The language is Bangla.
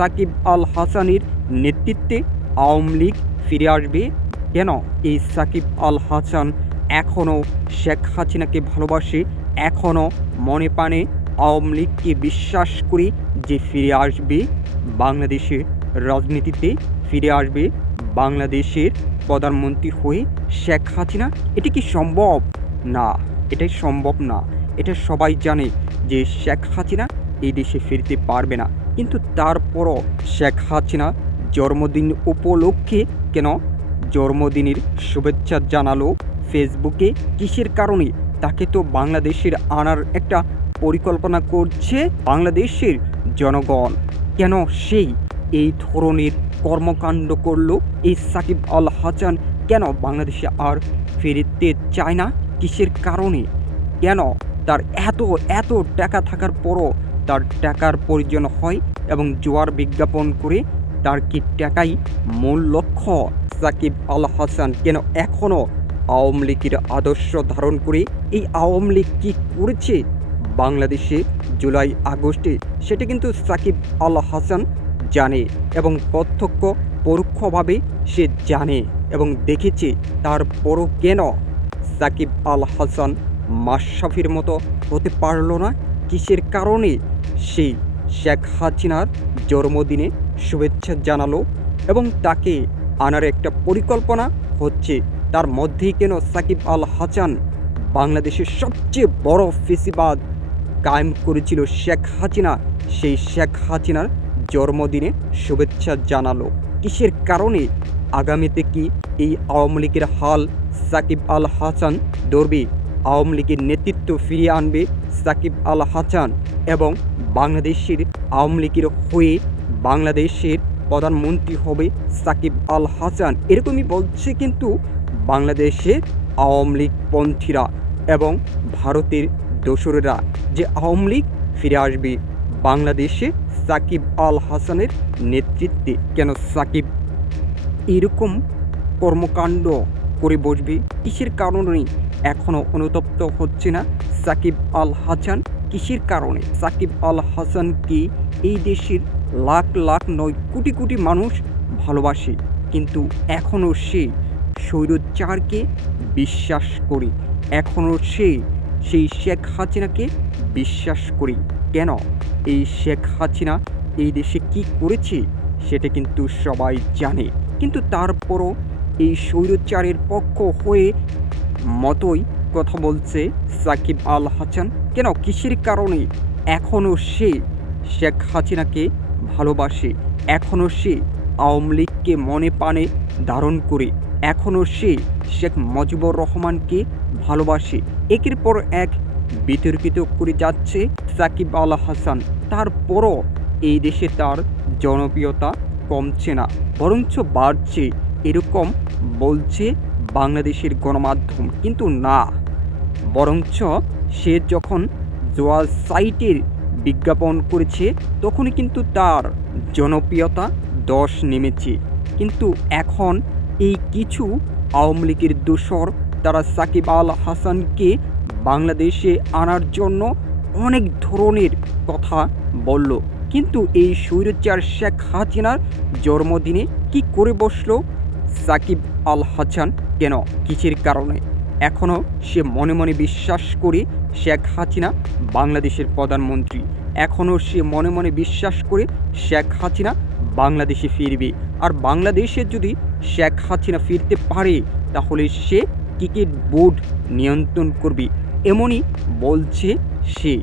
সাকিব আল হাসানের নেতৃত্বে আওয়ামী লীগ ফিরে আসবে। কেন? এই সাকিব আল হাসান এখনও শেখ হাসিনাকে ভালোবাসে, এখনও মনে প্রাণে আওয়ামী লীগকে বিশ্বাস করে যে ফিরে আসবে, বাংলাদেশের রাজনীতিতে ফিরে আসবে, বাংলাদেশের প্রধানমন্ত্রী হয়ে শেখ হাসিনা। এটি কি সম্ভব? না এটাই সম্ভব না। এটা সবাই জানে যে শেখ হাসিনা এই দেশে ফিরতে পারবে না। কিন্তু তারপরও শেখ হাসিনা জন্মদিন উপলক্ষে কেন জন্মদিনের শুভেচ্ছা জানালো ফেসবুকে? কিসের কারণে? তাকে তো বাংলাদেশের আনার একটা পরিকল্পনা করছে বাংলাদেশের জনগণ। কেন সেই, এই ধরনের কর্মকাণ্ড করল এই সাকিব আল হাসান? কেন বাংলাদেশে আর ফিরতে চায় না? কিসের কারণে? কেন তার এত এত টাকা থাকার পরও তার টাকার প্রয়োজন হয় এবং জোয়ার বিজ্ঞাপন করে তার কি টাকাই মূল লক্ষ্য? সাকিব আল হাসান কেন এখনও আওয়ামী লীগের আদর্শ ধারণ করে এই আওয়ামী লীগ কী করেছে? বাংলাদেশে জুলাই, আগস্টে সেটা কিন্তু সাকিব আল হাসান জানে এবং প্রত্যক্ষ, পরোক্ষভাবে সে জানে এবং দেখেছে তার তারপরও কেন? সাকিব আল হাসান মাশরাফির মতো হতে পারল না? কিসের কারণে? সেই শেখ হাসিনার জন্মদিনে শুভেচ্ছা জানালো এবং তাকে আনার একটা পরিকল্পনা হচ্ছে। তার মধ্যেই কেন সাকিব আল হাসান বাংলাদেশের সবচেয়ে বড় ফেসিবাদ কায়েম করেছিল শেখ হাসিনা, সেই শেখ হাসিনার জন্মদিনে শুভেচ্ছা জানালো। কিসের কারণে? আগামীতে কি এই আওয়ামী লীগের হাল সাকিব আল হাসান ধরবে? আওয়ামী লীগের নেতৃত্ব ফিরিয়ে আনবে? সাকিব আল হাসান এবং বাংলাদেশের আওয়ামী লীগের হয়ে বাংলাদেশের প্রধানমন্ত্রী হবে সাকিব আল হাসান। এরকমই বলছে কিন্তু বাংলাদেশে আওয়ামী লীগ পন্থীরা এবং ভারতের দোসরেরা যে আওয়ামী লীগ ফিরে আসবে বাংলাদেশে সাকিব আল হাসানের নেতৃত্বে। কেন সাকিব? এরকম কর্মকাণ্ড করে বসবে। কিসের কারণে এখনও অনুতপ্ত হচ্ছে না সাকিব আল হাসান? কিসের কারণে সাকিব আল হাসানকে এই দেশের লাখ লাখ নয়, কোটি কোটি মানুষ ভালোবাসে, কিন্তু এখনও সে স্বৈরচারকে বিশ্বাস করি। এখনও সে সেই শেখ হাসিনাকে বিশ্বাস করি। কেন? এই শেখ হাসিনা এই দেশে কি করেছে সেটা কিন্তু সবাই জানে। কিন্তু তারপরও এই স্বৈরচারের পক্ষ হয়ে মতোই কথা বলছে সাকিব আল হাসান। কেন? কিসের কারণে? এখনও সে শেখ হাসিনাকে ভালোবাসে। এখনও সে আওয়ামী লীগকে মনে পানে ধারণ করে। এখনও সে শেখ মুজিবুর রহমানকে ভালোবাসে। একের পর এক বিতর্কিত করে যাচ্ছে সাকিব আল হাসান। তারপরও এই দেশে তার জনপ্রিয়তা কমছে না, বরঞ্চ বাড়ছে। এরকম বলছে বাংলাদেশের গণমাধ্যম। কিন্তু না, বরঞ্চ সে যখন জোয়া সাইটের বিজ্ঞাপন করেছে, তখনই কিন্তু তার জনপ্রিয়তা দশ নেমেছে। কিন্তু এখন এই কিছু আওয়ামী লীগের দোসর তারা সাকিব আল হাসানকে বাংলাদেশে আনার জন্য অনেক ধরনের কথা বলল। কিন্তু এই স্বৈরচার শেখ হাসিনার জন্মদিনে কি করে বসল? সাকিব আল হাসান কেন কিসের কারণে? এখনও সে মনে মনে বিশ্বাস করে শেখ হাসিনা বাংলাদেশের প্রধানমন্ত্রী। এখনও সে মনে মনে বিশ্বাস করে শেখ হাসিনা বাংলাদেশে ফিরবে। আর বাংলাদেশে যদি শেখ হাসিনা ফিরতে পারে, তাহলে সে ক্রিকেট বোর্ড নিয়ন্ত্রণ করবে। এমনই বলছে সে।